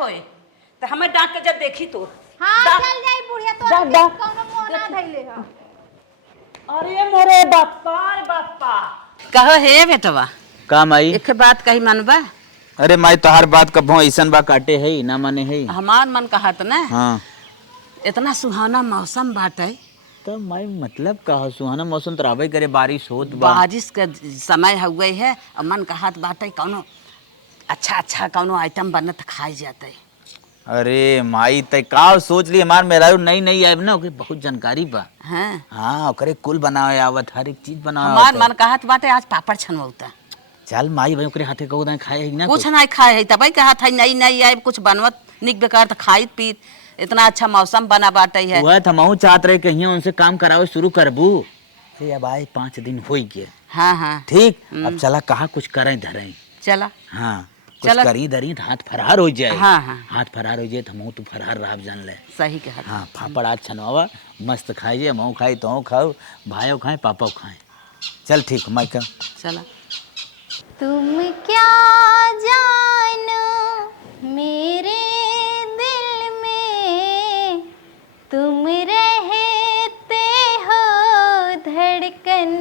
होए तो हमें डांट के जब देखी तो हां चल जाई बुढ़िया तो कोनो मुंह ना धइले ह। अरे मोरे बाप्पा कहो हे बेटवा का माई एक बात कही मनबा। अरे माई तोहार बात कब ऐसन बा काटे है ना माने है हमार मन कहत ना हाँ इतना सुहाना मौसम बाटे तो माई मतलब का सुहाना मौसम तो रहबे करे बारिश होत बा बारिश का समय हुए है और मन कहत बाटे कौनो अच्छा कौनो आइटम बनत खाई जाते। अरे माई तय का सोच ली हमार मेरा नई नई आइब ना ओके बहुत जानकारी बा हैं हाँ ओकरे कुल बनावे आवत हर एक चीज बनावे हमार आवत मन कहत बाटे आज पापड़ छनवता चल माई भाई ओकरे हाथे कहू खाए है ना कुछ नहीं खाए है तब कहत है नई नई आए कुछ बनवत निक बेकार तो खाइत पीत इतना अच्छा मौसम बना बाटे है। वह थमाऊ चाहत रहे कहीं उनसे काम करावे शुरू करबू फिर अब आए 5 दिन हो गए। हाँ हाँ ठीक अब चला कहा कुछ करें धरें चला हाँ कुछ चला करी धरी हाथ फरार हो जाए। हाँ हाँ हाथ फरार हो जाए तो मऊ तू फरार रहा जान ले सही कहत हाँ पापड़ आज छनवा मस्त खाइए मऊ खाई तो खाओ भाइयों खाए पापा खाए चल ठीक माइका चला। तुम क्या जानो मेरे दिल में तुम रहते हो धड़कन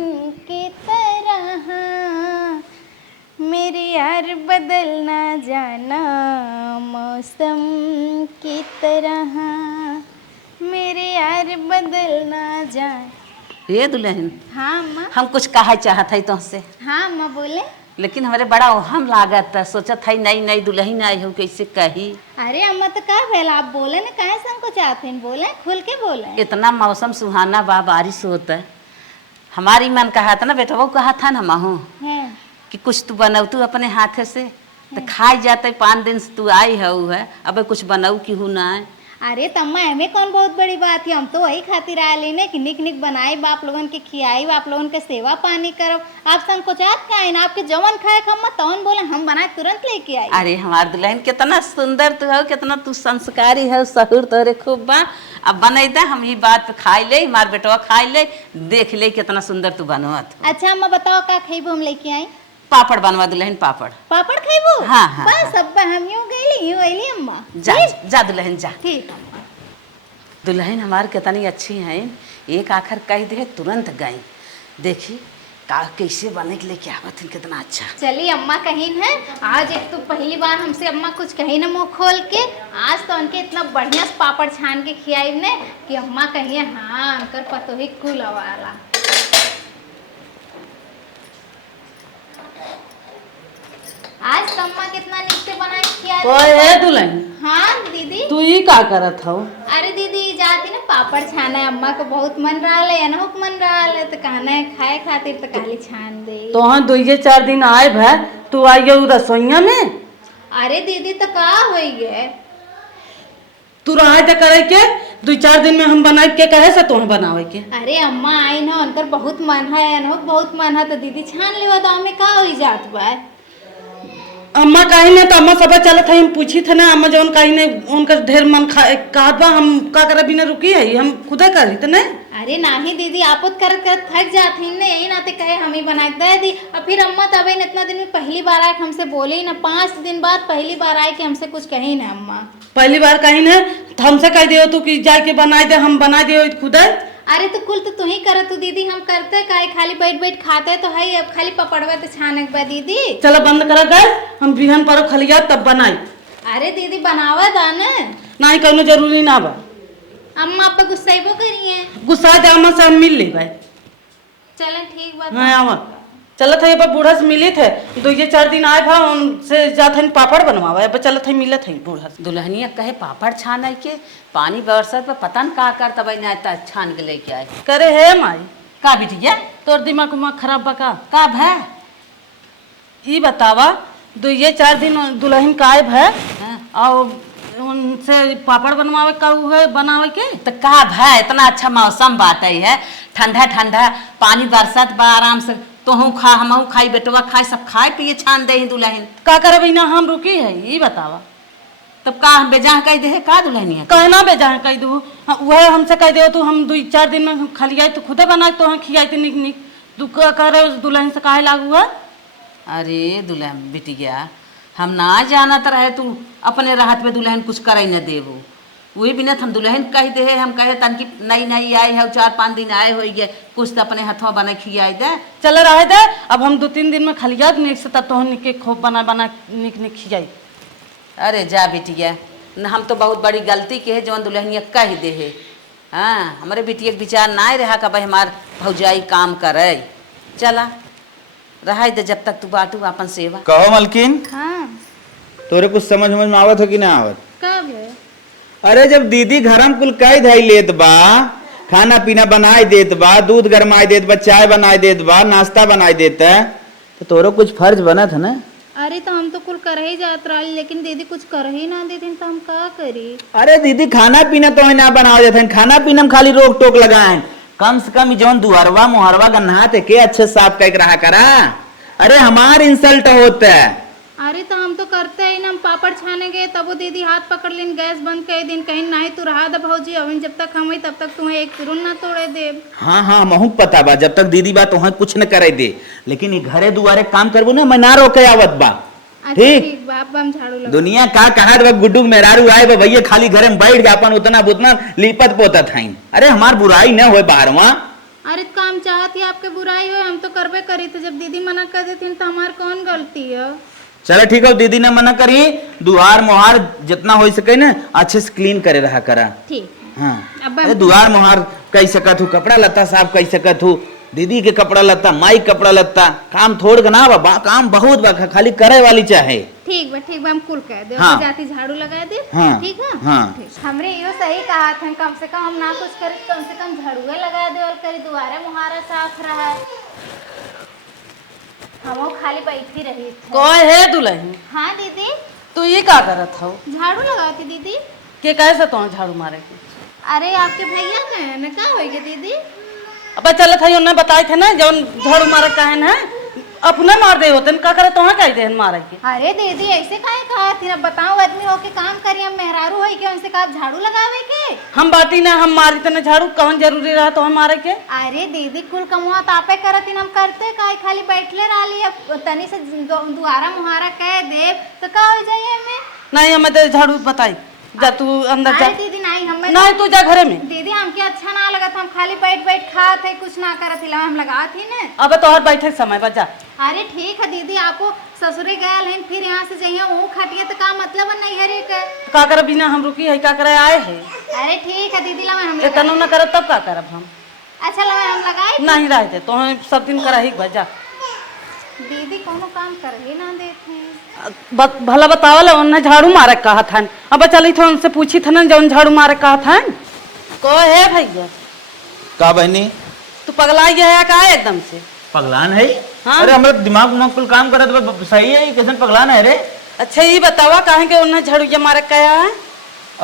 की तरह मेरी यार बदल ना जाना मौसम की तरह मेरे यार बदल ना जाना। ये दुल्हन हाँ अम्मा। हम कुछ कहा चाहत है तुमसे हाँ अम्मा बोले। लेकिन हमारे बड़ा ओहम लागत है सोचत है नई नई दुल्हन आई हो कैसे कही। अरे अम्मा तो का भेला आप बोले ना काहे संको चाहते हैं बोले खुल के बोले। इतना मौसम सुहाना बा बारिश होता है हमारी मन कहा था ना बेटा वो कहा था ना महू हैं कि कुछ तू बनाऊ तू अपने हाथ से तो खाई जाते 5 दिन से तू आई है अब कुछ बनाऊ कि हूँ ना। अरे तम्मा हमें कौन बहुत बड़ी बात है हम तो वही खातिर आए ने कि निक निक बनाई बाप लोगन के खियाई आप लोगन के सेवा पानी करब आप संकोचात का है ना आपके जवन खाए खम्मा तवन बोले हम बनाए तुरंत लेके आई। अरे हमार दुल्हन कितना सुंदर तू हो कितना तू संस्कारी है सहूर तोरे खूब बा अब बने दे हम ही बात पे खाई ले हमार बेटवा खाई ले देख ले कितना सुंदर तू बनवत। अच्छा अम्मा बताओ का खइबो हम लेके आई। पापड़ बनवा दुल्हन पापड़ पापड़ खइबो। हाँ, हाँ, बस अब हम यूं गईली यूं आईली अम्मा। जा जा दुल्हन जा। ठीक अम्मा। दुल्हन हमार कितनी अच्छी हैं एक आखिर कह दे तुरंत गई देखी का कैसे बने के लेके आवत कितना अच्छा। चलिए अम्मा कहीं है आज एक तो पहली बार हमसे अम्मा कुछ कही ना मुँह खोल के आज तो उनके इतना बढ़िया से पापड़ छान के खियाई ने कि अम्मा कहिए हाँ अंकर पतो ही कुल वाला। आज तो अम्मा कितना नीचे बना के खिया कोई है दुल्हन हाँ दीदी तू ही का करत हो। अरे दीदी जाती ना पापड़ छाना है अम्मा को बहुत मन रहा है अनहुक मन रहा है तो कहना है खाए खातिर तो काली छान दे। तो हाँ 2-4 दिन आए भै तू आई हो रसोईया में। अरे दीदी तो का होई है तू रहा तो करे के 2-4 दिन में हम बनाए के कहे से तुम बनावे के। अरे अम्मा आई ना उनकर बहुत मन है अनहुक बहुत मन है तो दीदी छान लेवा दाव में का होई जात बा। अम्मा कहीं ने तो अम्मा सब चलत है हम पूछी थे ना अम्मा जौन कहीं ने उनका ढेर मन कहत बा हम का करे बिना रुकी है हम खुदे करी तो नहीं। अरे नहीं दीदी आपत करत करत थक जाती ने यही नाते कहे हम ही बना दे दी और फिर अम्मा तब इतना दिन में पहली बार आए हमसे बोले ना 5 दिन बाद पहली बार आए कि हमसे कुछ कही ना अम्मा। पहली बार कहीं ने हमसे कह दियो तू कि जाके बना दे हम बना दियो खुदे। अरे तो कुल तो तू ही करत तू दीदी हम करते काहे खाली बैठ बैठ खाते तो है अब खाली पपड़वा तो छाने के बाद दीदी। चलो बंद करा गैस हम बिहन पर खलिया तब बनाई। अरे दीदी बनावा था ना नहीं कहना जरूरी ना बा। अम्मा आप गुस्सेबो करिए गुस्सा दे अम्मा से हम मिल ले भाई। चलें ठीक बात। हाँ आवा चलत है बूढ़ा से मिली थे 2-4 दिन आए भा उनसे जात है पापड़ बनवावा अब चलत है मिलत है बूढ़ा दुल्हनिया कहे पापड़ छान के पानी बरसत पर पता न का कर तब ना छान के लेके आए करे है माई का बिटिया तोर दिमाग उमाग खराब बा का भै ई बतावा 2-4 दिन दुल्हन का आए भै और उनसे पापड़ बनवावे का है बनावे के तो का भै इतना अच्छा मौसम बात है ठंडा ठंडा पानी बरसात बा आराम से तोहू खा हमहू खाई बेटवा खाई सब खाए पिए छान दे दुल्हन का करे बिना हम रुकी है ये बतावा तब का हम बेजहाँ कह दे का दुल्हनिया कहना बेजहाँ कह दू वह हमसे कह दे तू हम 2-4 दिन में खलियाई तो खुदे बनाए तो खियाई तो निक निक तू कह रहे दुल्हन से काहे लागू है। अरे दुल्हन बिटिया हम ना जानत रहे तू अपने राहत पे दुल्हन कुछ करे न देबो। वही बिना हम दुल्हन कह दे हम कहे तन की नई नई आई है 4-5 दिन आए हो गए कुछ तो अपने हथवा बना खियाई दे। चल रहे दे अब हम 2-3 दिन में खलिया निक से तब तो के खूब बना बना निक निक खियाई। अरे जा बिटिया न हम तो बहुत बड़ी गलती के है जवन दुल्हनिया कह दे है। हाँ हमारे बिटिया के विचार ना रहा कि भाई हमार भौजाई काम करे। चला रहा दे जब तक तू बाटू अपन सेवा। कहो मलकिन, हाँ तोरे कुछ समझ में आवत हो कि ना आवत? कब है? अरे जब दीदी घरम कुल कई धई लेत बा, खाना पीना बनाए देत बा, दूध गरमाए देत बा, चाय बनाए देत बा, नाश्ता बनाए देता है, तो तोरो कुछ फर्ज बनत है ना। अरे तो हम तो कुल कर ही जात रही लेकिन दीदी कुछ कर ही ना देती तो हम का करी। अरे दीदी खाना पीना तो ना बनाओ देते हैं, खाना पीना में खाली रोक टोक लगाए। कम से कम जौन दुहरवा मुहरवा का नहाते के अच्छे साफ कह रहा करा। अरे हमार इंसल्ट होता है। अरे तो हम तो करते ही ना, हम पापड़ छाने गए तब वो दीदी हाथ पकड़ लेन गैस बंद कर दिन कहीं नहीं तू रहा द भौजी अवन जब तक हम तब तक तुम्हें एक तुरंत ना तोड़े दे। हाँ हाँ महू पता बा जब तक दीदी बा तो कुछ न करे दे, लेकिन ये घरे दुआरे काम करबो ना मैं ना रोके आवत बा। अच्छा ठीक बा अब हम झाड़ू लगा। दुनिया का कहा बा गुड्डू मेहरारू आए बा भैया खाली घरे में बैठ जा अपन उतना बुतना लिपत पोतत हईन। अरे हमार बुराई न होए बाहर वहाँ। अरे काम चाहती आपके बुराई हो हम तो करबे करी थे, जब दीदी मना कर देती तो हमार कौन गलती है। चलो ठीक है दीदी ने मना करी, दुआर मुहार जितना हो सके ना अच्छे से क्लीन करे रहा करा। ठीक हाँ अब अरे दुआर मुहार कह सकत हूँ, कपड़ा लत्ता साफ कह सकत हूँ, दीदी के कपड़ा लत्ता माई कपड़ा लत्ता काम थोड़ के ना बा काम बहुत बा, खाली करे वाली चाहे। ठीक बा हम कुल कह दे हाँ। जाती झाड़ू लगा दे। हाँ। ठीक है हाँ। हमरे यो सही कहा था कम से कम हम ना कुछ करे कम से कम झाड़ूए लगा दे और करी दुआरे मुहारा साफ रहा। हम खाली बैठी रही थी। कोई है दुल्हन? हाँ दीदी तू ये का करत हो? झाड़ू लगाती दीदी। के कैसे तो झाड़ू मारे के? अरे आपके भैया कहे न का होएगे दीदी? अब चलत है उन्हें बताए थे ना जौन झाड़ू मारे कहन है अपने मार दे होते का करे तो कह दे मारे के। अरे दीदी ऐसे काहे कहा थी ना, बताओ आदमी होके काम करी हम मेहरारू होई के उनसे कहा झाड़ू लगावे के। हम बाटी ना हम मारी तना झाड़ू कौन जरूरी रहा तो हम मारे के। अरे दीदी कुल कमुआ तापे करती हम करते काहे खाली बैठले रही अब तनी से दुआरा मुहारा कह दे तो का हो जाइए हमें। नहीं हमें तो झाड़ू बताई जा तू अंदर जा। अरे दीदी नहीं हमें नहीं तू जा घरे में। दीदी हमके अच्छा ना लगा था, हम खाली बैठ बैठ खात है कुछ ना करत हिला हम लगा थी ना। अब तो और बैठे समय बजा। अरे ठीक है दीदी आपको ससुरे गए हैं फिर यहाँ से जाइए वो खटिए तो का मतलब नहीं है के का कर बिना हम रुकी है का करे आए है। अरे ठीक है दीदी ला हम इतना न करब तब का करब हम। अच्छा ला हम लगाए नहीं रहते तो सब दिन करा ही बजा। दीदी कोनो काम कर ही ना देते भला बतावल उन्हें झाड़ू मारे कहा था। अब चली थो उनसे पूछी था ना जौन झाड़ू मारे कहा था को है भैया। का बहनी तू पगला गया है का एकदम से? पगलान है? हाँ? अरे हमारे दिमाग में कुल काम करे तो सही है, कैसे पगलान है रे? अच्छा ये बतावा काहे के उन्हें झाड़ू मारे कहा है?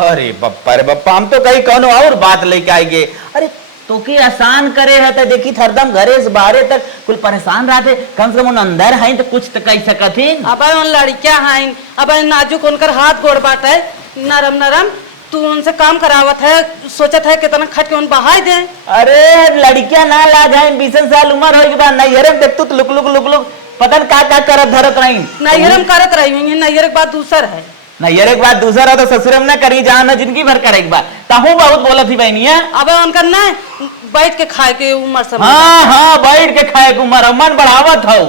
अरे बप्पा रे बप्पा हम तो कहीं कौन और बात लेके आएंगे। अरे तो के आसान करे है तो देखी हरदम घरे से बाहरे तक कुल परेशान रहते, कम से कम अंदर है तो कुछ तो कह सकत ही। अब उन लड़कियां हैं अब नाजुक उनकर हाथ गोड़ बाट है नरम नरम, तू उनसे काम करावत है सोचत है कितना खट के उन बहाई दे। अरे लड़कियां ना ला जाए 20 साल उम्र हो बाद नैहरे में देखतू तो लुक लुक लुक लुक पता का करत धरत रही। नैहर में करत रही हुई नैहर के बाद दूसर है। नैहर के बाद दूसरा है तो ससुर में ना करी जहाँ ना जिंदगी भर करे एक बार तहू बहुत बोलत थी बहनी है। अब उनका ना बैठ के खाए के उम्र सब। हाँ हाँ बैठ के खाए के उम्र मन बढ़ावत हूँ।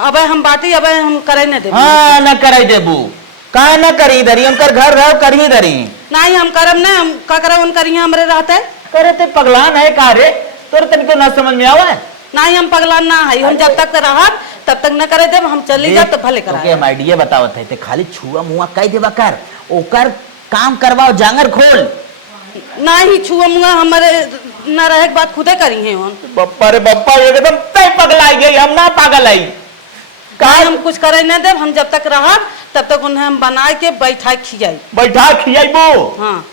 अब हम बाटी अब हम करे न दे। हाँ न करे देबू का न करी धरी उनकर घर रहो करी धरी नहीं हम करम ना हम का करे उन करिए हमरे रहते करे ते पगलान है का रे तोर तनिको ना समझ में आवे। नहीं हम पगला ना है हम जब तक रहा तब तक न करे दे हम चली जा तो भले करा। हम आइडिया बतावत है ते खाली छुआ मुआ कह देबा कर ओकर काम करवाओ जांगर खोल। नहीं छुआ मुआ हमारे न रहे के बात खुदे करी है हम। बप्पा रे बप्पा एकदम तय पगलाई गई हम ना पागल आई का हम कुछ करे न दे हम जब तक रहा तब तक उन्हें हम बना के बैठा खियाई बैठा खियाइबो। हाँ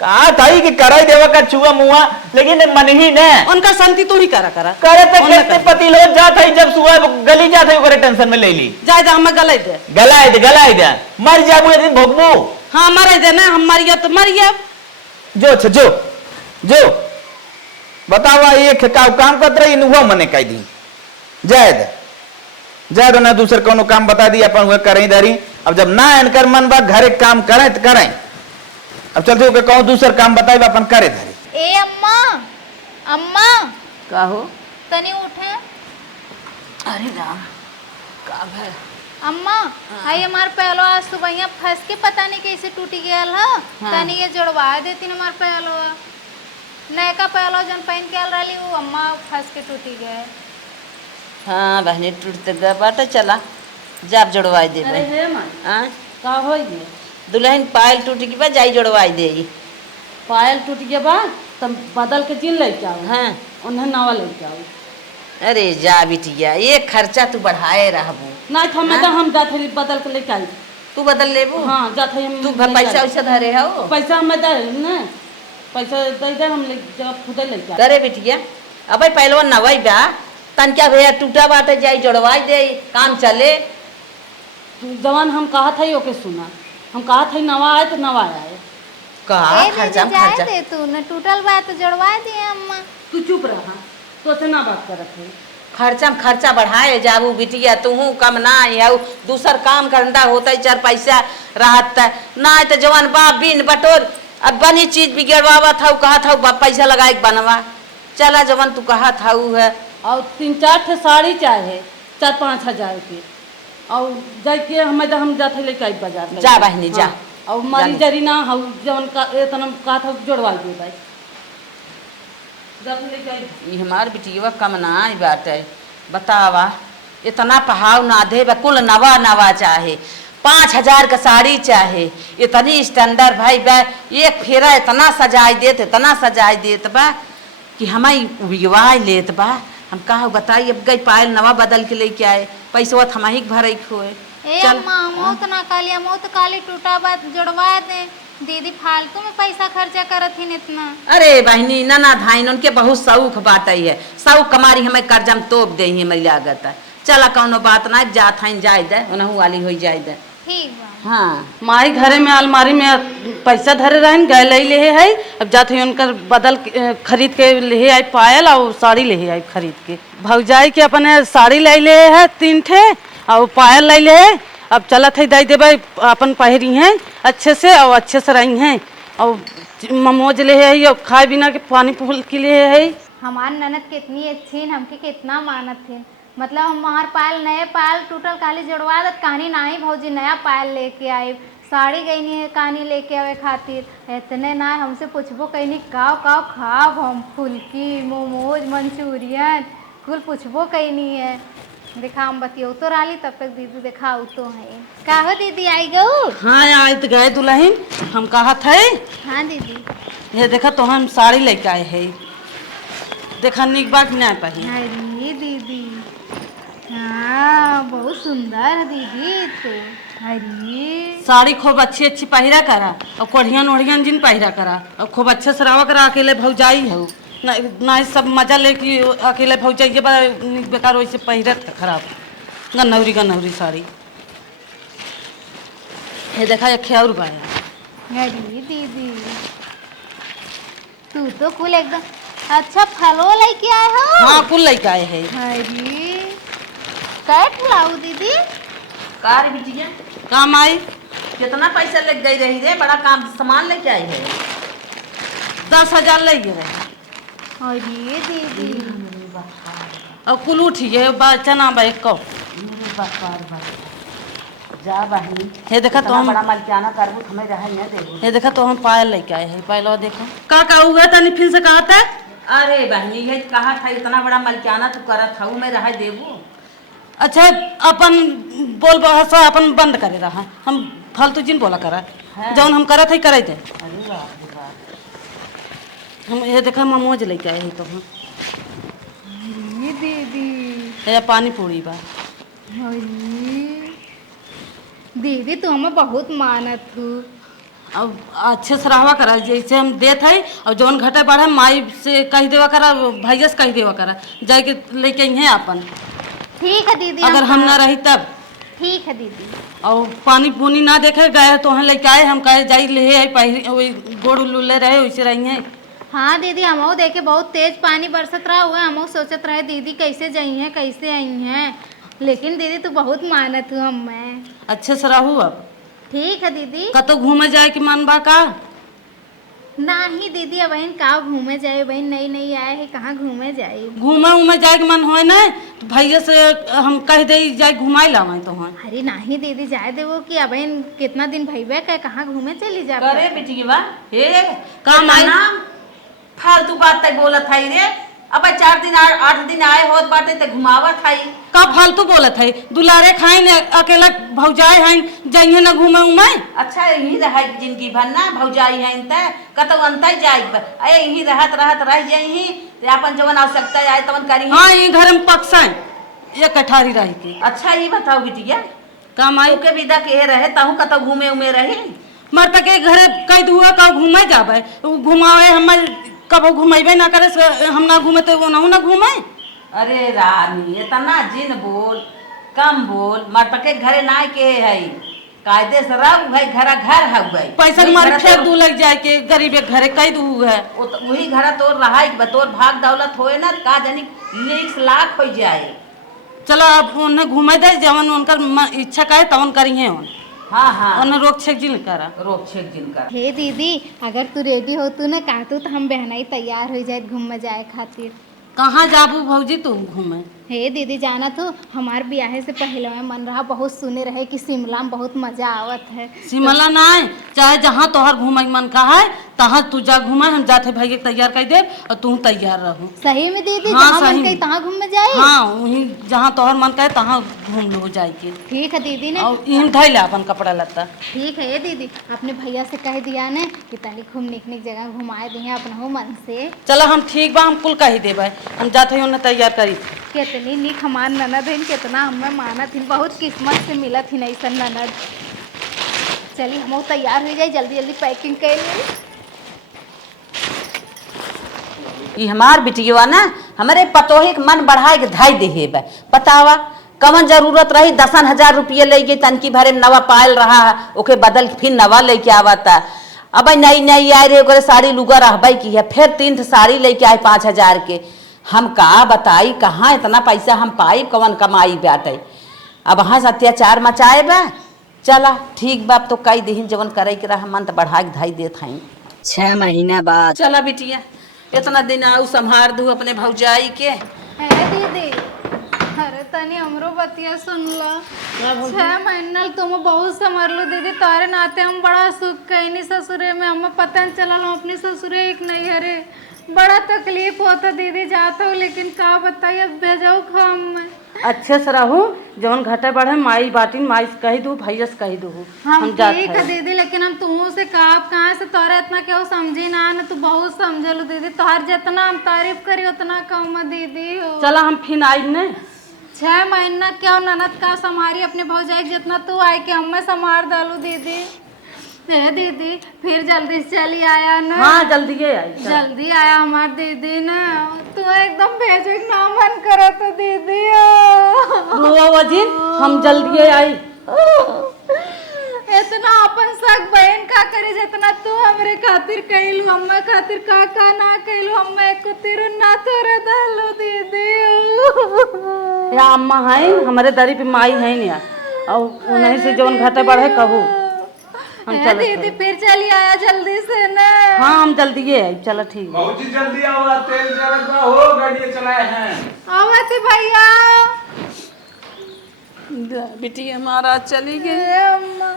कहा थाई कि कराई देवा का छुआ मुआ लेकिन मन ही ने उनका शांति तू ही करा करे तो कितने पति लोग जात है जब सुबह गली जात है ओकरे टेंशन में ले ली जाए हम गले दे गलाई दे मर जाबू एक दिन भोगबू। हाँ मरे दे ना हम मरिया तो मरिया जो बतावा ये काम करत रही नुआ मने कह दी जाए दे जा दो ना दूसर कोनो काम बता दी अपन वह करें धरी। अब जब ना इनकर मन बा घरे काम करें तो करें। अब चलते हो कहूँ दूसर काम बताए अपन करे धरी। ए अम्मा, अम्मा का हो? तनी उठे। अरे राम, का भय? अम्मा आई हमार पहलो आज सुबह फंस के पता नहीं कैसे टूटी गया है। तनी ये जोड़वा देती हमार पहलो, नयका पहलो जन पहन के आल रही वो अम्मा फंस के टूटी गए। हाँ बहनी टूटते गए बाटे, चला जाप जोड़वाई दे। अरे हे माँ हाँ का हो ये दुल्हन पायल टूटी के बाद जाई जोड़वाई दे। पायल टूट गया बा तब बदल के जिन लेके आओ। हाँ उन्हें नवा लेके आओ। अरे जा बिटिया, ये खर्चा तू बढ़ाए रहबू। ना था मैं तो हम जाते ही बदल के लेके आई। तू बदल लेबू? हाँ जाते ही हम तू लेके पैसा आई। वैसा धरे हो? पैसा हमें दे ना, पैसा दे दे हम ले जब खुदे लेके आए। करे बिटिया अब पहलवा नवाई बा तन क्या भैया टूटा बाटे जाई जोड़वाई दे, काम चले। जवान हम कहा था ही ओके सुना, हम कहा था नवा आए तो नवा आए। कहा ए खर्चा दीदी में जाए खर्चा। दे तू न टूटल बा तो जोड़वा दिए अम्मा। तू चुप रहा तो से ना बात करत है। खर्चा में खर्चा बढ़ाए जाबू बिटिया, तू कम ना आऊ दूसर काम करंदा होता चार पैसा रहत ना तो जवान बाप बिन बटोर अब बनी चीज बिगड़वा था कहा था पैसा लगाए बनवा। चला जवान तू कहा था है। और 3-4 ठे साड़ी चाहे 4-5 हजार की, और जाके हम जाते लेके आई बाजार लेके। जा बहनी जा। हाँ, और मरी जरी ना हो जवन का इतना कहा था जोड़वा दे भाई। जाते लेके आई। ये हमार बिटिया कम ना आई बाटे, बतावा इतना पहाव ना दे कुल नवा नवा चाहे 5,000 का साड़ी चाहे इतनी स्टैंडर्ड भाई बा एक फेरा इतना सजाई देत इतना सजाई देत बा कि हमारी विवाह लेत बा। हम कहा बताई अब गई पायल नवा बदल के लेके आए पैसा थमाही भरई खोए। ए अम्मा मो तो ना काली मो तो काली टूटा बा जोड़वा दे। दीदी फालतू में पैसा खर्चा करत ही इतना। अरे बहनी नना धाइन उनके बहुत शौक बाटई है, शौक कमारी हमें कर्जा में तोप दे हमारी लागत है। चला कौनो बात ना जात हईन जाए दे उनहु वाली हो जाए दे। ठीक बा। हाँ माई घरे में अलमारी में पैसा धरे रहन गए ले ले है। अब जाते हैं उनकर बदल खरीद के ले आई पायल और साड़ी ले आई खरीद के। भौजाई के अपने साड़ी ले ले है 3 ठे और पायल ले ले। अब चलत है दे देवे अपन पहरी हैं अच्छे से और अच्छे से रही हैं और ममोज ले है और खाए बिना के पानी फूल के लिए है। हमार ननद कितनी अच्छी है, हमके कितना मानत थे। मतलब हमार पायल नए पायल टूटल काली जोड़वा दत कहानी नाही भौजी नया पायल लेके आई। साड़ी गई नहीं है कहानी लेके आवे खातिर इतने ना हमसे पूछबो कहीं काव काव खाब हम फुल्की मोमोज मंचूरियन कुल पूछबो कहीं नहीं है। देखा हम बतियो तो राली तब तक दीदी देखा तो है। का हो दीदी आई गऊ? हाँ आए तो गए दुल्हन हम कहा थे। हाँ दीदी। ये देखा तो हम साड़ी लेके आए है, देखा निक बात नहीं पाही। अरे दीदी हाँ बहुत सुंदर है दीदी तो। अरे साड़ी खूब अच्छी अच्छी पहिरा करा और कोढ़ियन ओढ़ियन जिन पहिरा करा और खूब अच्छे से रवा करा। अकेले भौजाई हो ना ही सब मजा लेके अकेले भौजाई बेकार वैसे पहिरत है खराब गन्नौरी साड़ी। ये देखा ये खेर बाया। अरे दीदी तू तो कुल एकदम अच्छा फलो लेके आए हो। हाँ कुल लेके आए है। अरे कै खिलाऊ दीदी? कार बिटिया काम आई कितना पैसा लग गई रही रे, बड़ा काम सामान लेके आई है। 10,000 ले गए अरे दीदी और कुल उठिए चना बा एक कौ। जा बहनी ये देखा तो हम बड़ा मलकाना करबू हमें रह न देबू। ये देखा तो हम पायल लेके आए हैं। पायल देखो का हुआ तनी फिर से कहा था। अरे बहनी ये कहा था इतना बड़ा मलकाना तू करत हूँ मैं रह देबू। अच्छा अपन बोल भाषा अपन बंद करे रहा, हम फालतू जिन बोला करा जौन हम करत है करे थे। अरे बाप रे बाप। हम ये देखा मोमोज लेके आए हैं तो हम अरे दीदी ये पानी पूरी बा। अरे दीदी तू हमें बहुत मानत तू। अब अच्छे से रहवा करा जैसे हम देत है और जौन घटे बढ़े माई से कह देवा करा भैया से कह देवा करा जाके लेके आई हैं अपन। ठीक है दीदी अगर हम ना रही तब। ठीक है दीदी। और पानी पूनी ना देखे गए तो हम लेके आए, हम कहे जाई ले आई पहले गोड़ लुले रहे वैसे रही हैं। हाँ दीदी हम देखे बहुत तेज पानी बरसत रहा हुआ, हम सोचत रहे दीदी कैसे जाई हैं कैसे आई हैं, लेकिन दीदी तू बहुत मानत हूँ हम मैं। अच्छे से रहू अब। ठीक है दीदी। कतो घूमे जाए के मन बा का? नहीं दीदी अब बहन कहाँ घूमे जाए, बहन नई नई आए है कहाँ घूमे जाए। घूमे उमे जाए के मन होए ना तो भैया से हम कह दे जाए घुमाई लावे तो है। अरे नहीं दीदी जाए दे वो कि अब बहन कितना दिन भैया का कहाँ घूमे चली जा। करे बिटिया हे काम आई फालतू बात तक बोलत है रे। अब 4 दिन 8 दिन आए होत बाटे ते घुमावत है। का फालतू बोलत है? दुलारे खाई ने अकेला भौजाए हैं जाइए ना घूमे उमे। अच्छा यही रहा जिंदगी भर ना भौजाई है त कतो अंतर जाई अरे यही रहत रहत रह जाई ते अपन जवन आवश्यकता आए तवन करी। हाँ ये घर में पक्सा ये कठारी रही के। अच्छा ये बताओ बिटिया काम आई के विदा के रहे ताहू कतो घूमे उमे रहे। मर तक के घरे कई दुआ का घूमे जाबे घुमावे हम कबो घुमेबे ना करे हम ना घूमे तो ओनहु ना घूमे। अरे रानी इतना जिन बोल कम बोल मर के घरे ना के है कायदे से रह भाई घर घर है भाई पैसा मार फेंक दू लग जाए के गरीबे घरे कई दू है वही घर तोर रहा तोर भाग दौलत होए ना का जानी 1 लाख हो जाए। चलो अब उन्हें घूमे दे जवन उनकर इच्छा करे तवन करिए हाँ हाँ उन्हें रोक छेक जिन करा रोक छेक जिन कर। हे दीदी अगर तू रेडी हो तू ना कहतू तो हम बहना ही तैयार हो जाए घूमने जाए खातिर। कहाँ जाबू भौजी तू घूमे? हे दीदी जाना तू हमार ब्याह से पहले में मन रहा बहुत सुने रहे कि शिमला में बहुत मजा आवत है। शिमला ना है चाहे जहाँ तोहर घूमे मन का है तहाँ तू जा घूमे हम जाते भैया तैयार कर दे और तू तैयार रहो। सही में दीदी हाँ, जहाँ सही मन में। कही तहाँ घूमने जाए। हाँ वहीं जहाँ तोहर मन का है तहाँ घूम लो जाए के। ठीक है दीदी ने। और इन धैले अपन कपड़ा लत्ता। ठीक है ये दीदी अपने भैया से कह दिया ने कि तनी खूब निक निक जगह घुमाए दिए अपना हो मन से। चलो हम ठीक बा हम कुल कही देबे हम जाते हैं उन्हें तैयार करी। कितनी निक हमार ननद है कितना हमें माना थी बहुत किस्मत से मिला थी नहीं सन ननद। चलिए हम तैयार हो जाए जल्दी जल्दी पैकिंग कर ली। ये हमार बिटिया ना हमारे पतोहे के मन बढ़ाए के धाई दे बतावा कवन जरूरत रही 10,000 रुपये ले गई तनकी भरे नवा पायल रहा है ओके बदल फिर नवा लेके आवता। अब नई नई आए रे ओकरे साड़ी लुगा रहबे की है फिर 3 साड़ी लेके आए 5,000 के। हम का बताई कहाँ इतना पैसा हम पाई कवन कमाई बाटे अब हाँ अत्याचार मचाए बा। चला ठीक बाप तो कई दिन जवन करे के रहा मन तो बढ़ा के धाई देत हई 6 महीना बाद। चला बिटिया इतना दिन आऊ संभार दू अपने भौजाई के। है दीदी अरे तनी हमरो बतिया सुन लो 6 महीना तुम बहुत समझ लो दीदी तारे नाते हम बड़ा सुख कहीं ससुरे में हमें पता नहीं चला हम अपनी ससुरे एक नहीं हरे बड़ा तकलीफ होता दीदी जाता हूँ लेकिन का बताइए अब भेजाऊ खाम में। अच्छे से रहू जवन घटे बढ़े माई बाटिन माई से कही दू भैया से कही दू हम जात ठीक है है। दीदी लेकिन हम तुम से कहाँ से तोरे इतना क्यों समझी ना तू बहुत समझ लो दीदी तोहर जितना हम तारीफ करी उतना कम है दीदी हो। चला हम फिर आई ने 6 महीना क्यों ननद का संभारी अपने भौजाई जितना तू आए के हमें संभार डालू दीदी। दीदी फिर जल्दी से चली आया ना। हाँ जल्दी आई जल्दी आया हमार दीदी ना तू एकदम भेजे ना मन करा तो दीदी वजीन हम जल्दी आई। इतना अपन सग बहन का करे जितना तू हमरे खातिर कहलू हम्मे खातिर का ना कहलू हम्मे को तेरे ना तोरे दलो दीदी। या अम्मा है हमारे दरी पे माई है नहीं और उन्हीं से जवन घटे बढ़े कहू हम चलो दीदी फिर चली आया जल्दी से ना। हाँ हम जल्दी आई चलो ठीक है। बहुत जल्दी आओ तेल जरा हो गाड़ी चलाए हैं। आवती भैया बेटी हमारा चली गई। अम्मा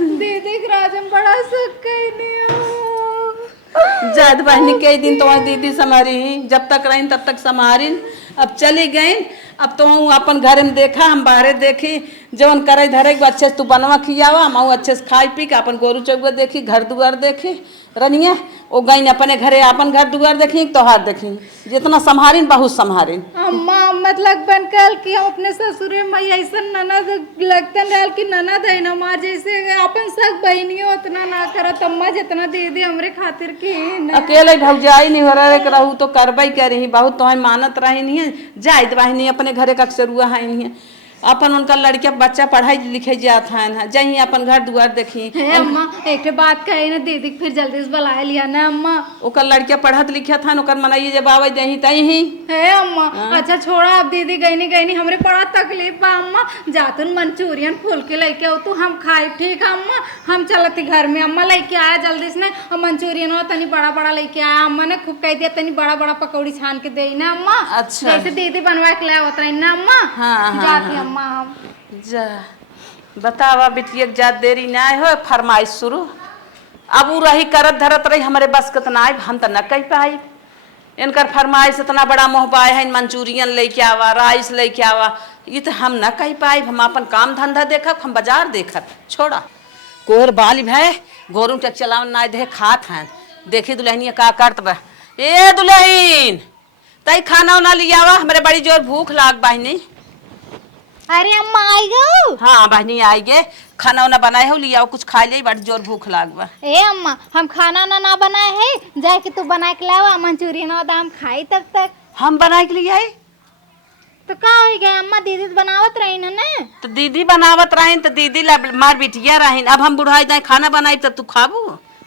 दीदी के राजम बड़ा सुख कहीं नहीं हो। जाद बहनी कई दिन तो दीदी संभारी जब तक रही तब तक संभारी अब चली गई। अब तो हम अपन घर में देखा हम बाहरे देखी जवन करे धरे अच्छे से तू बनवा खियावा हम अच्छे से खाई पी के अपन गोरू चौगुआ देखी घर दुआर देखी रनिया वो गई अपने घरे अपन घर दुआर देखी तोहार देखी जितना संभारिन बहुत संभारिन। अम्मा मतलब बनकल कि हम अपने ससुरे में ऐसा ननद लगतन रहल कि ननद है ना माँ जैसे अपन सब बहनियों उतना ना करत अम्मा जितना दीदी हमरे खातिर की अकेले भौजाई नहीं हो रहा रहू तो करबई कर रही बहुत तो मानत रही नहीं है जाइत बहनी अपने घरे का अक्सर हुआ है नहीं है अपन उनका लड़का बच्चा पढ़ाई लिखे जात है जही अपन घर दुआर देखी हे अम्मा एक बात कही ना दीदी के फिर जल्दी से बुलाए लिया ना अम्मा। ओकर लड़का पढ़त लिखत है ओकर मनाइए जब आवे दही तही। हे अम्मा अच्छा छोड़ा अब दीदी गई नहीं हमरे बड़ा तकलीफ बा अम्मा। जातुन मंचूरियन फूल के लेके आओ तू हम खाए ठीक है अम्मा। हम चलती घर में अम्मा लेके आया जल्दी से और मंचूरियन हो तनी बड़ा बड़ा लेके आया अम्मा ने खूब कह दिया तनी बड़ा बड़ा पकौड़ी छान के दे ना अम्मा। अच्छा जैसे दीदी बनवा के ले होता है ना अम्मा। हाँ, जाती अम्मा हम जा बतावा बिटिया जात देरी ना हो फरमाइश शुरू अब उ रही करत धरत रही हमारे बस कितना आए हम तो न कह पाई। इनकर फरमाइश इतना बड़ा मोह पाए है मंचूरियन लेके आवा राइस लेके आवा ये तो हम न कह पाए। हम अपन काम धंधा देखब हम बाजार देखब छोड़ा कोहर बाली भाई गोरू टक चलावन ना दे खात हैं देखी दुल्हनिया का करत बा। ए दुल्हन तई खाना उना लियावा हमारे बड़ी जोर भूख लाग बहनी। अरे अम्मा आई गो। हाँ बहनी आई गे खाना उना बनाए हो लिया कुछ खा ले बड़ी जोर भूख लाग बा। ए अम्मा हम खाना ना बनाए है जाए कि तू बना के लावा मंचूरियन और दाम खाई तब तक हम बनाए के लिए आई तो का हो गया अम्मा दीदी तो बनावत रही ना तो दीदी बनावत रही तो दीदी मार बिटिया रही अब हम बुढ़ाई जाए खाना बनाई तब तू खाबू।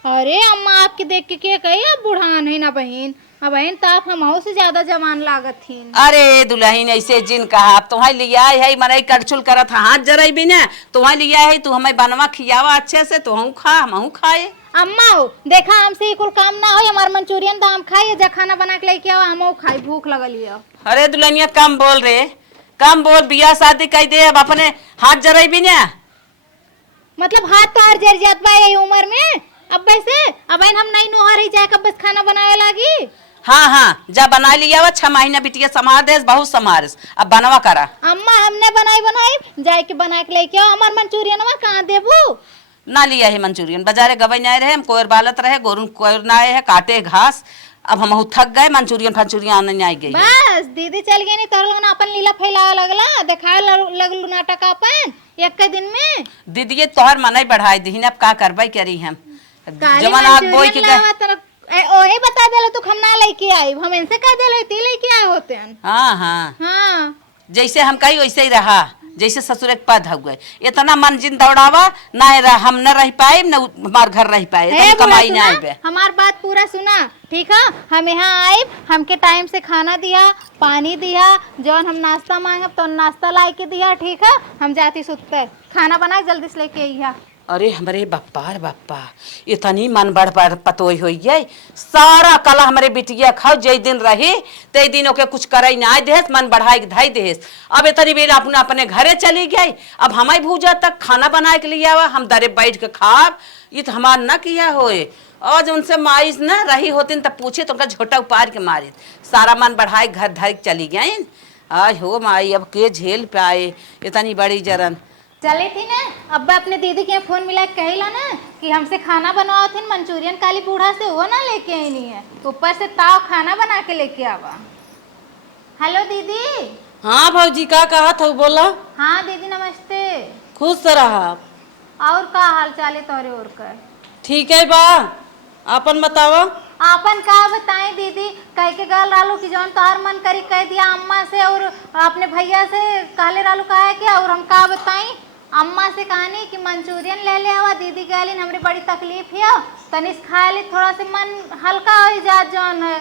अरे अम्मा आपके देख के क्या कही अब बुढ़ान है ना बहन अब बहन तो आप हम से ज्यादा जवान लागत थी। अरे दुल्हन ऐसे जिन कहा अब तुम्हारे लिया है मरई करछुल करत हाथ जरई भी ना तुम्हारे लिया है तू हमें बनवा खियावा अच्छे से तो हम खा हम खाए। अम्मा हो देखा हमसे कुल काम ना हो हमारे मंचूरियन तो हम खाइए जा खाना बना के लेके आओ हम खाई भूख लगल है। अरे दुल्हनिया कम बोल रे कम बोल बियाह शादी कह दे अब अपने हाथ जरई भी ना मतलब हाथ तो हर जर जात बा ये उम्र में अब वैसे अब हम नहीं नोहर ही जाए बस खाना बनावे लागी। हाँ हाँ जा बना लिया वा 6 महीना बिटिया संभार दे बहुत संभार अब बनवा करा। अम्मा हमने बनाई जाए के बना के लेके आओ हमार मंचूरियन कहाँ देबू ना लिया है मंचूरियन बाजारे गवई आए रहे हम कोयर बालत रहे गोरुन कोयर ना आए है काटे घास अब हम थक गए मंचूरियन फंचूरियन आने आई गई। बस दीदी चल गई नहीं तो लोग अपन लीला फैलावे लगला दिखाए लगलू नाटक अपन एक दिन में। दीदी तोहर मनाई बढ़ाई दी अब का करबई करी हम जवन आप बोई की ओहे बता देलो तू हम ना लेके आई हम इनसे कह देलो ती लेके आए होते हैं। हाँ हाँ हाँ जैसे हम कही वैसे ही रहा जैसे ससुर के पद हो गए इतना मन जिन दौड़ावा ना हम न रह पाए न हमार घर रह पाए कमाई ना आए। हमार बात पूरा सुना ठीक है हम यहाँ आए हमके टाइम से खाना दिया पानी दिया जौन हम नाश्ता मांगे तो नाश्ता ला के दिया ठीक है हम जाती सुतते खाना बना जल्दी से लेके आई। अरे हमारे बप्पा रे बप्पा इतनी मन बढ़ पतोई हो गई सारा कला हमारे बिटिया खाओ जै दिन रही ते दिन ओके कुछ करे ना देस मन बढ़ाई धाई देस अब इतनी बेर अपने अपने घरे चली गई अब हमारी भूजा तक खाना बनाए के लिए आवा हम दरे बैठ के खाब ये तो हमार न किया होए आज उनसे माइस न रही होती तब पूछे तो उनका झोटा उपार के मारे सारा मन बढ़ाई घर धर चली गई। आज हो माई अब के झेल पाए इतनी बड़ी जरन चली थी ना अब्बा अपने दीदी के फोन मिला के कहिला ना कि हमसे खाना बनवाओ थी मंचूरियन काली बूढ़ा से वो ना लेके आई नहीं है ऊपर से ताव खाना बना के लेके आवा। हेलो दीदी। हाँ भौजी का कहा था बोला। हाँ दीदी नमस्ते। खुश रहा और का हाल चाल है तोरे और का ठीक है बा अपन बतावा। आपन का बताएं दीदी कह के गल रालू की जौन तोहर मन करी कह दिया अम्मा से और अपने भैया से कहले रालू कहा कि और हम का बताई अम्मा से कहानी कि मंचूरियन ले ले हवा दीदी कहली हमरे बड़ी तकलीफ है तनिस खाए ले थोड़ा से मन हल्का हो जा जौन है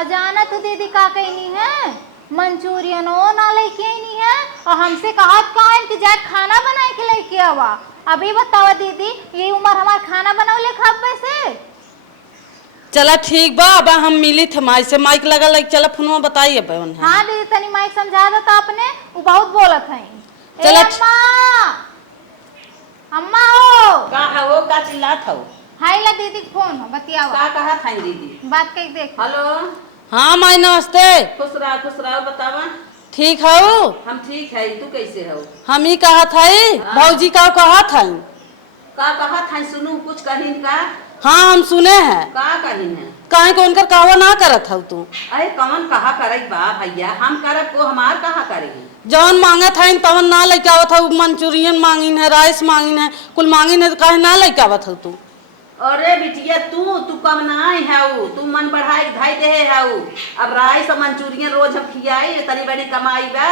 अजाना तो दीदी का कहनी है मंचूरियन वो ना लेके नहीं है और हमसे कहा कि जा खाना बनाए के लेके आवा। अभी बतावा दीदी ये उम्र हमार खाना बनाओ ले खाब वैसे। चला ठीक बा अब हम मिली थे माई से माइक लगा लग चला फोनवा बताइए बहन। हाँ दीदी तनी माइक समझा दो तो आपने वो बहुत बोलत है। चला अम्मा अम्मा हो का हो का चिल्लात हो हाय ला दीदी फोन हो बतियावा का कहा था दीदी बात कह देख। हेलो हाँ माई नमस्ते। खुश रहा बतावा। ठीक हो हम ठीक है तू कैसे हो। हम ही कहा था भौजी का कहा था का कहा था सुनू कुछ कहीं का। हाँ हम सुने हैं का कहीं है काहे को उनकर कहवा ना करत हो तू। अरे कौन कहा करे बा भैया हम करब को हमार कहा करेगी जौन मांगा था तवन ना लेके आवत हो मंचूरियन मांगिन है राइस मांगिन है कुल मांगिन है तो काहे ना लेके आवत हो तू। अरे बिटिया तू कम ना है तू मन बढ़ाई धाई दे है अब राइस और मंचूरियन रोज हम खियाई तनी बड़ी कमाई बा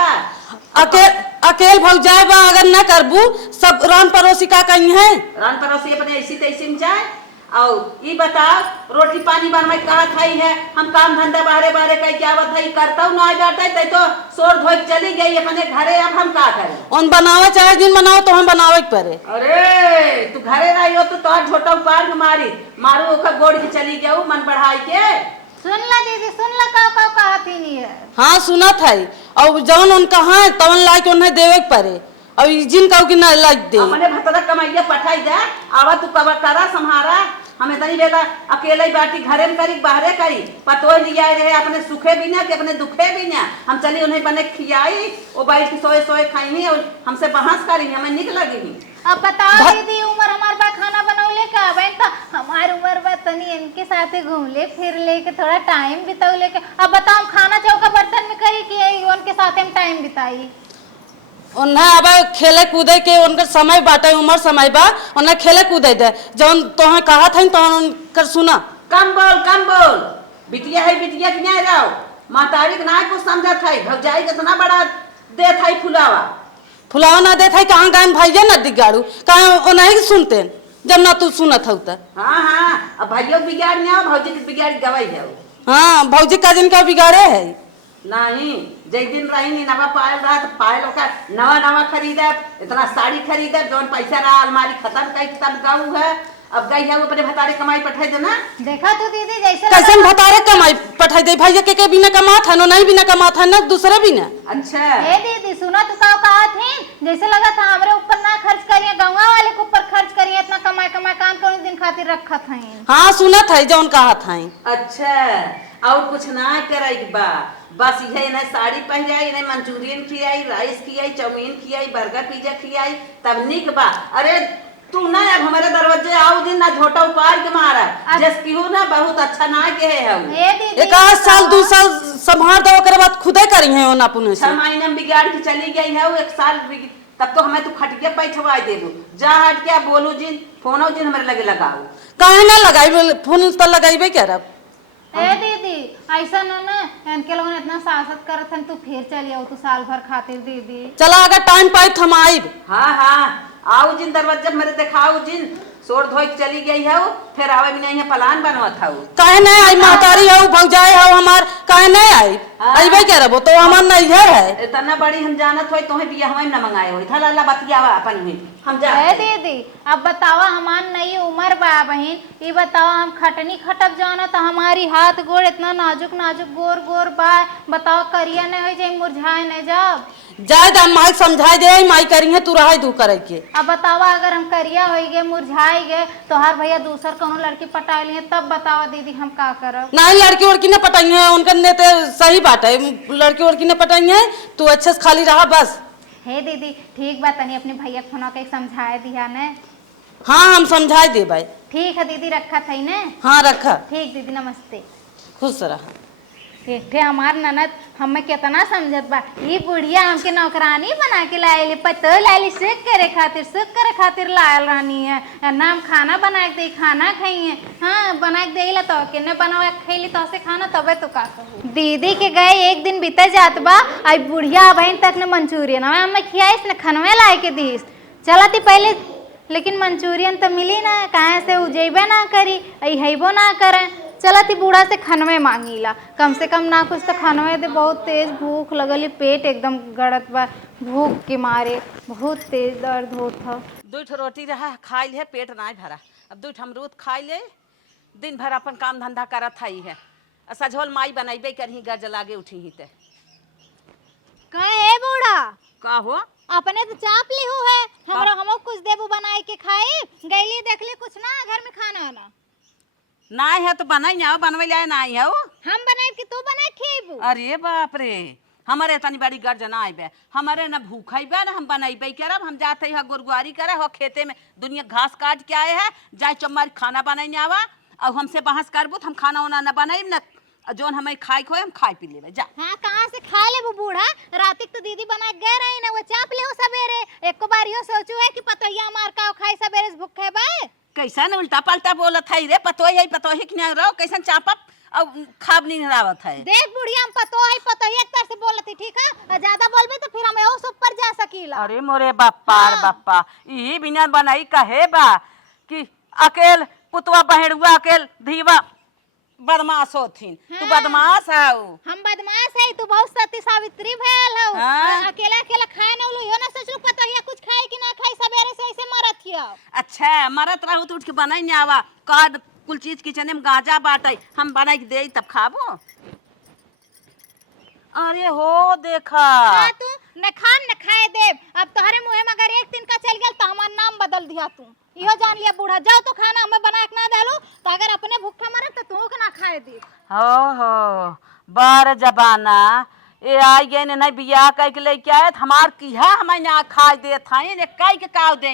अकेल भौजाई बा अगर न करबू सब रान पड़ोसी का कहीं है। रान पड़ोसी अपने ऐसी तैसी में जाए और ये बताओ रोटी पानी बनवाई कहा थाई है हम काम धंधा बाहरे बाहरे कह क्या बात है करता हूँ ना जाता है तो सोर धोई चली गई अपने घरे अब हम का करें। उन बनावे चाहे दिन बनाओ तो हम बनावे के पड़े। अरे तू घरे रही हो तो तोहर छोटा पार के मारू ओकर गोड़ के चली जाऊ मन बढ़ाई के। सुन ला दीदी सुन ला का कहत ही नहीं है। हाँ सुनत है और जवन उनका है तवन लाइक उन्हें देवे के पड़े और जिन कहू कि ना लाइक दे अपने भतरा कमाइया पठाई जा आवा तू कबर करा संहारा हमें तनी बेला अकेले ही बाटी घरे में करी बाहरे करी पतो लिया रहे अपने सुखे भी ना कि अपने दुखे भी ना हम चली उन्हें बने खियाई वो बैठ के सोए सोए खाई और हमसे बहस करी हमें निक लगी। अब बताओ दीदी उम्र हमार बा खाना बनौले का बहन तो हमार उम्र बा तनी इनके साथ घूम ले फिर ले के थोड़ा टाइम बिताऊ लेके। अब बताओ हम खाना चौका बर्तन में करी कि उनके साथ हम टाइम बिताई। उन्हें अब खेले कूदे के उनका समय बाटे उम्र समय बा उन्हें खेले कूदे दे जौन तोहे कहा था तो उनकर सुना। कम बोल बिटिया है बिटिया की नहीं रहो मातारी के ना कुछ समझा था भौजाई कितना बड़ा दे था फुलावा ना दे था कहाँ गायन भैया न दिगाड़ू कहाँ वो नहीं सुनते जब ना तू सुनत हो तो। हाँ अब भाइयों बिगाड़ नहीं भौजी के बिगाड़ गवाई है। हाँ भौजी का जिनका बिगाड़े है नहीं जय दिन रही नवा पायल रहा तो पायल का नवा खरीदा इतना साड़ी खरीदा जौन पैसा रहा अलमारी खत्म कई तब गाऊ है अब गई है वो अपने भतारे कमाई पठाई दे ना। देखा तो दीदी जैसे कैसे भतारे कमाई पठाई दे भैया के बिना कमात है नहीं बिना कमात है ना दूसरे बिना। अच्छा ए दीदी सुना तू का कहा थे जैसे लगा था हमरे ऊपर ना खर्च करिए गंगा वाले के ऊपर खर्च करिए इतना कमाई काम कौन दिन खातिर रखा था। हाँ सुनत है जौन कहा था। अच्छा और कुछ ना करे बा बस यही इन्हें साड़ी पहनाई इन्हें मंचूरियन खिलाई राइस खिलाई चाउमीन खिलाई बर्गर पिज्जा खिलाई तब निक बा। अरे तू ना अब हमारे दरवाजे आओ दिन ना झोटा उपार के मारा जस क्यों ना बहुत अच्छा ना के है एक आध साल 2 साल संभाल दो के बाद खुदे करी है ओना पुने से 6 महीने में बिगाड़ के चली गई है वो 1 साल तब तो हमें तू खटिया बैठवा देबू जा हट के बोलू जिन फोनो जिन हमारे लगे लगाओ काहे ना लगाई फोन तो लगाइबे क्या रब। ए दीदी ऐसा ना इनके लोगों ने इतना सासत करत हन तू फिर चली आओ तू साल भर खातिर दीदी। चला अगर टाइम पाई हम आइब। हाँ आओ जिन दरवाजा मेरे दिखाओ जिन सोर धोई चली गई है फिर आवे भी नहीं है प्लान बनवा था काहे नहीं आई मातारी है भौजाई है हमार काहे नहीं आई अइबे क्या रबो तो हमार नैहर है इतना बड़ी हम जानत होई तोहे बिया हमें न मंगाए होई था अल्लाह बतियावा अपन में हम जा ए दीदी अब बतावा हमार नई उम्र बा बहन ये बतावा हम खटनी खटब जाना तो हमारी हाथ गोड़ इतना नाजुक गोर बा बताओ करिया नहीं हो जाए मुरझाए न जब जाए तो माई समझाई दे माई करी है तू रहा दू करे के। अब बतावा अगर हम करिया हो गए मुरझाई गए तो हर भैया दूसर कहूँ लड़की पटा लिए तब बतावा दीदी हम का करब। नहीं लड़की उड़की ने पटाई है उनका ने तो सही बात है लड़की उड़की ने पटाई है तू अच्छे से खाली रहा बस। हे दीदी ठीक बात नहीं अपने भैया फोन के समझाए दिया ने। हाँ हम समझाए दे भाई। ठीक है दीदी रखा था ने। हाँ रखा ठीक दीदी नमस्ते खुश रहा। थे हमार ननद हमें कितना समझत बा ये बुढ़िया हमके नौकरानी बना के लायली पतो लायली सुख करे खातिर लायल रानी है नाम खाना बना के दे खाना खाई है। हाँ बना के देला तो केने बनावे खैली तो से खाना तबे तो का कहू। दीदी के गए एक दिन बीते जात बा आई बुढ़िया बहन तक ने मंचूरियन हमें खियाइस ने खनवे लाए के दीस चलती पहले लेकिन मंचूरियन तो मिली ना कहाँ से उजेबे ना करी अइबो ना करे चलती बूढ़ा से खनवे मांगीला कम से कम ना कुछ तो खनवे दे बहुत तेज भूख लगली पेट एकदम गड़त बा भूख के मारे बहुत तेज दर्द होत था। 2 रोटी रहा खाई ले पेट नहीं भरा अब 2 अमरूद खाई ले दिन भर अपन काम धंधा करत हई है सझोल माई बनैबे करही गर्ज लागे उठी ही ते कहे बूढ़ा का हो अपने तो चाप ली हो है हमरा हमो कुछ देबू बनाए के खाए गईली देखली कुछ ना घर में खाना ना नहीं है तो बनाई ना बनवे ले नहीं है हम बनाए कि तू बनाए खिएबू। अरे बाप रे हमारे इतनी बड़ी गर्जना आइबे हमारे ना भूख आइबे ना हम बनैबे करब हम जाते हैं गुरगुआरी करे हो खेते में दुनिया घास काट के आए हैं जाए चम्मारी खाना बनाई आवा और हमसे बहस करबू तो हम खाना वाना न बनाई न जोन हमें खाई खोए हम खाई पी लेबे जा। हाँ कहाँ से खा ले वो बूढ़ा रातिक तो दीदी बना गए रही ना वो चाप ले सवेरे एक बार यो सोचू है कि पतोहिया मार का खाई सवेरे भूखे बा कैसा न उल्टा पलटा बोलत है रे पतोही कि नहीं रहो कैसन चापप अब खाब नहीं हरावत है। देख बुढ़िया, हम पतो है पतो ही एक तरह से बोलती, ठीक है? और ज्यादा बोलबे तो फिर हम एहो सब पर जा सकीला। अरे मोरे बाप्पा रे बाप्पा, यही बिना बनाई कहे बा कि अकेल पुतवा बहेड़ुआ अकेल धीवा बदमाश होथिन। तू बदमाश हाउ। हम बदमाश है, तू बहुत सती सावित्री भयल हो। हाँ। अकेला अकेला खाए न लो, यो ना सोच लो पतो ही कुछ खाए कि ना खाए, सवेरे से ऐसे मरत हियो। अच्छा मरत रहू तो उठ के बनाई नहीं आवा काड कुल चीज किचन में गाजा बाटे हम बनाई के दे तब खाबो। अरे हो देखा हाँ, तू न खाम न खाए देव। अब तोहरे मुंह में अगर एक दिन का चल गया तो हमार नाम बदल दिया तू। इहो जान लिया बूढ़ा, जाओ तो खाना हमें बना के ना डालो, तो अगर अपने भूखा मरे तो तू के ना खाए दे। हो बार जबाना ए आई गए ने नहीं बियाह कह के लेके आए हमार किहा हमें ना खा दे थाई ने कई के काव दे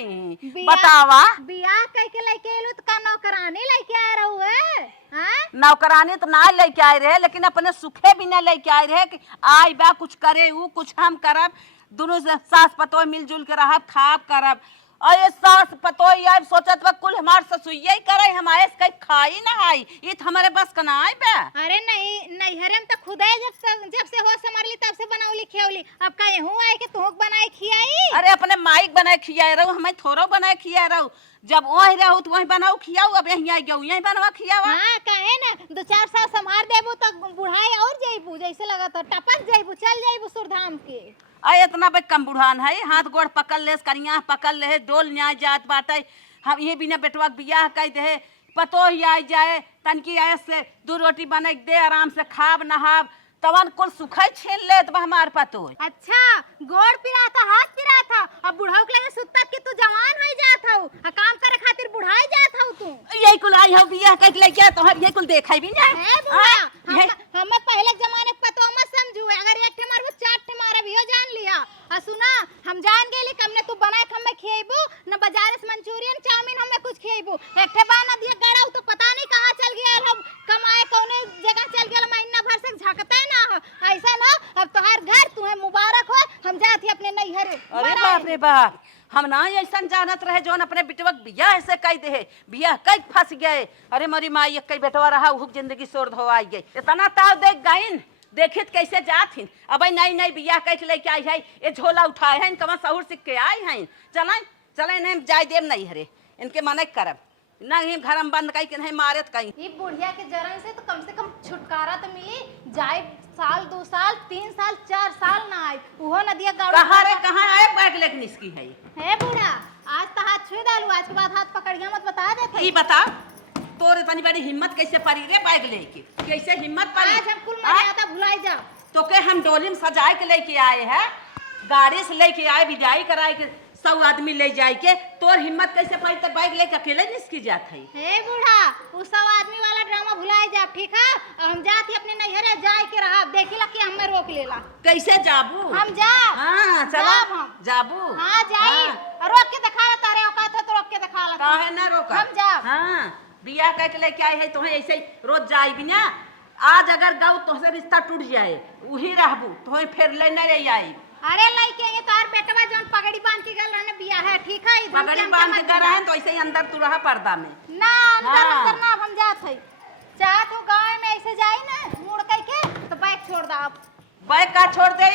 बतावा। बियाह कह के लेके एलू तो का नौकरानी लेके आ रहू है? हां, नौकरानी तो ना लेके आए रहे लेकिन अपने सुखे भी ना लेके आए रहे कि आई बा कुछ करे ऊ कुछ हम करब, दोनों सास पतोह मिलजुल के रहब खाब करब। अरे सास पतोह यार सोचत बा कुल हमार ससुइया ही करे, हमारे से कहीं खाई ना आई, ये तो हमारे बस का ना आई बा। अरे नहीं नहीं, हरम तो खुदा जब से हो समरली तब से बनावली खियावली, अब का यहू आए के तू बनाए खियाई? अरे अपने माइक बनाए खियाए रहू, हमें थोड़ो बनाए खियाए रहू, जब वही रहू तो वही बनाऊ खियाऊ, अब यहीं आई गऊ यहीं बनवा खियावा। हां, काहे ना 2-4 साल संभार देबू तो बुढ़ाई और जइबू, जैसे लगत हो टपक जइबू, चल जइबू सुरधाम के। अरे इतना बे कम बुढ़ान है, हाथ गोड़ पकड़ ले करिया पकड़ ले डोल न्याय जात बाटे। हम ये बिना बेटवा के बियाह कह दे पतो ही आ जाए तनकी आए से 2 रोटी बने दे आराम से खाब नहाब तवन कुल सुखै छीन ले तो हमार पतो। अच्छा, गोड़ पिरा था हाथ पिरा था, अब बुढ़ाऊ के लगे सुत्ता कि तू जवान हो जात हो, काम करे खातिर बुढ़ाई जात हो तू। यही कुल आई हो बियाह कह के लेके तो हम ये कुल देखै भी नहीं है बुढ़ा, हम पहले के जमाने के पतो मत समझू, अगर एक ठे मारबू 4 ठे मारब इहो जान लिया। और सुना, हम जान गेली कमने तू बनाए हमें खिएबू न बाजार से मंचूरियन चाउमीन हमें कुछ खिएबू, एक ठे बाना दिए गड़ाऊ तो पता नहीं कहां चल गया, हम कमाए कौने जगह चल गया, महीना भर से झकते ना हो ऐसा ना। अब तोहार घर तुम्हें मुबारक हो, हम जाती अपने नैहरे। अरे बाप रे बाप, हम ना ऐसा जानत रहे जोन अपने बेटवा के बियाह ऐसे कह दे बियाह कई फंस गए। अरे मरी माई एक कई बेटवा रहा हुक जिंदगी सोर धोआई गई, इतना ताव देख गईन देखित कैसे जात हिन। अब नई नई बियाह कह के लेके आई है, ये झोला उठाए हैं कमा सहूर सीख के आई हैं, चलें चलें नहीं जाय देव नहीं हरे इनके मना करब नहीं घर में बंद कहीं के नहीं मारत कहीं। ये बुढ़िया के जरन से तो कम छुटकारा तो मिली जाए, साल 2 साल 3 साल 4 साल ना आए, उहो नदिया गाड़ी कहाँ रे कहाँ आए बैग लेके निसकी है बूढ़ा। आज तो हाथ छुए डालू, आज के बाद हाथ पकड़िया मत बता देते। ई बता तोर इतनी बड़ी हिम्मत कैसे पड़ी रे बैग लेके, कैसे हिम्मत पड़ी? आज हम कुल मर्यादा भुलाई जाओ। तो के हम डोली में सजाए के लेके आए हैं, गाड़ी से लेके आए विदाई कराए के 100 आदमी ले जाए के, तोर हिम्मत कैसे पड़ी तो बैग लेके अकेले निसकी जात है? हे बूढ़ा, वो 100 आदमी वाला ड्रामा भुलाई जा, ठीक है? और हम जाती अपने नैहरे जाए के रहा, देखिला कि हमें रोक लेला। कैसे जाबू? हम जा। हाँ चलो हम जाबू। हाँ जाई। और रोक के दिखा तारे औकात है तो रोक के दिखा ला। काहे ना रोका? हम जा। हाँ बियाह कह के लेके आए है तो ऐसे ही रोज जाई भी ना, आज अगर गाँव तुमसे रिश्ता टूट जाए वही रहबू तो फिर ले नहीं रही आई। अरे लइके ये तार बेटवा जोन पगड़ी बांध के गल रहने बियाह है, ठीक है? इधर पगड़ी बांध के कर रहे तो ऐसे ही अंदर तू रहा पर्दा में ना, अंदर हाँ। अंदर ना, हम जात है। चाहत हो गांव में ऐसे जाई ना मुड़ कह के तो बैग छोड़ दा। बैग का छोड़ दे?